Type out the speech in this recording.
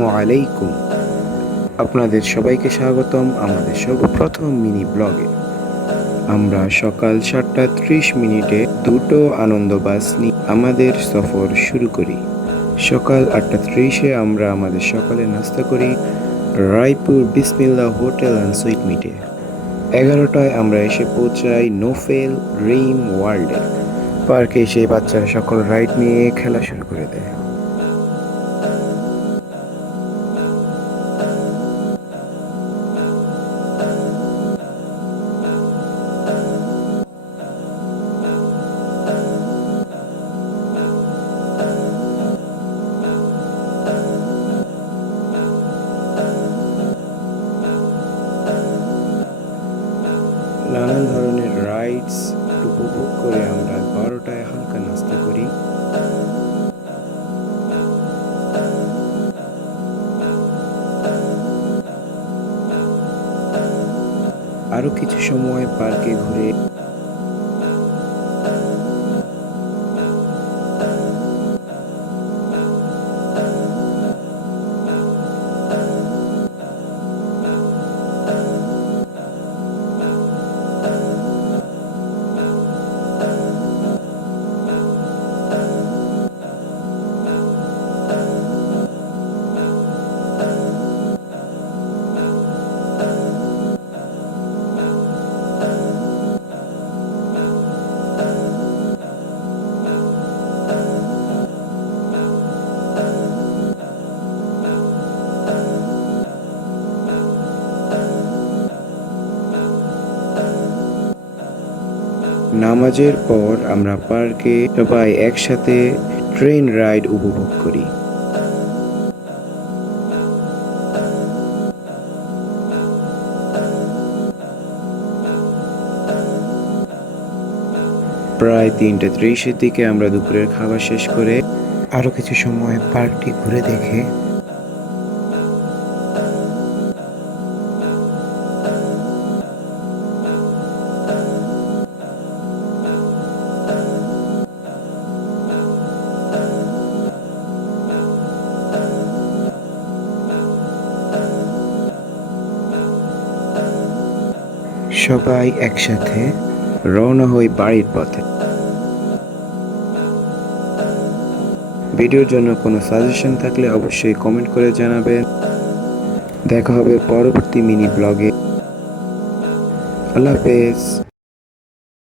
আসসালামু আলাইকুম। আপনাদের সবাইকে স্বাগতম আমাদের সর্বপ্রথম মিনি ব্লগে। আমরা সকাল 7:30 দুটো আনন্দ বাস নিয়ে আমাদের সফর শুরু করি। সকাল 8:30 আমরা আমাদের সকালে নাস্তা করি রায়পুর বিসমিল্লাহ হোটেল অ্যান্ড সুইট মিটে। 11টায় আমরা এসে পৌঁছাই নোফেল ড্রিম ওয়ার্ল্ডে। পার্কে এসে বাচ্চারা সকল রাইড নিয়ে খেলা শুরু করে দেয়। নানান ধরনের রাইডস উপভোগ করে আমরা 12টায় হালকা নাস্তা করি। আরো কিছু সময় পার্কে ঘুরে নামাজের পর আমরা পার্কে সবাই একসাথে ট্রেন রাইড উপভোগ করি। প্রায় 3:30 দিকে আমরা দুপুরের খাবার শেষ করে আরো কিছু সময় পার্কটি ঘুরে দেখে সবাই একসাথে রওনা হই বাড়ির পথে। ভিডিওর জন্য কোনো সাজেশন থাকলে অবশ্যই কমেন্ট করে জানাবেন। দেখা হবে পরবর্তী মিনি ব্লগে। আল্লাহ হাফেজ।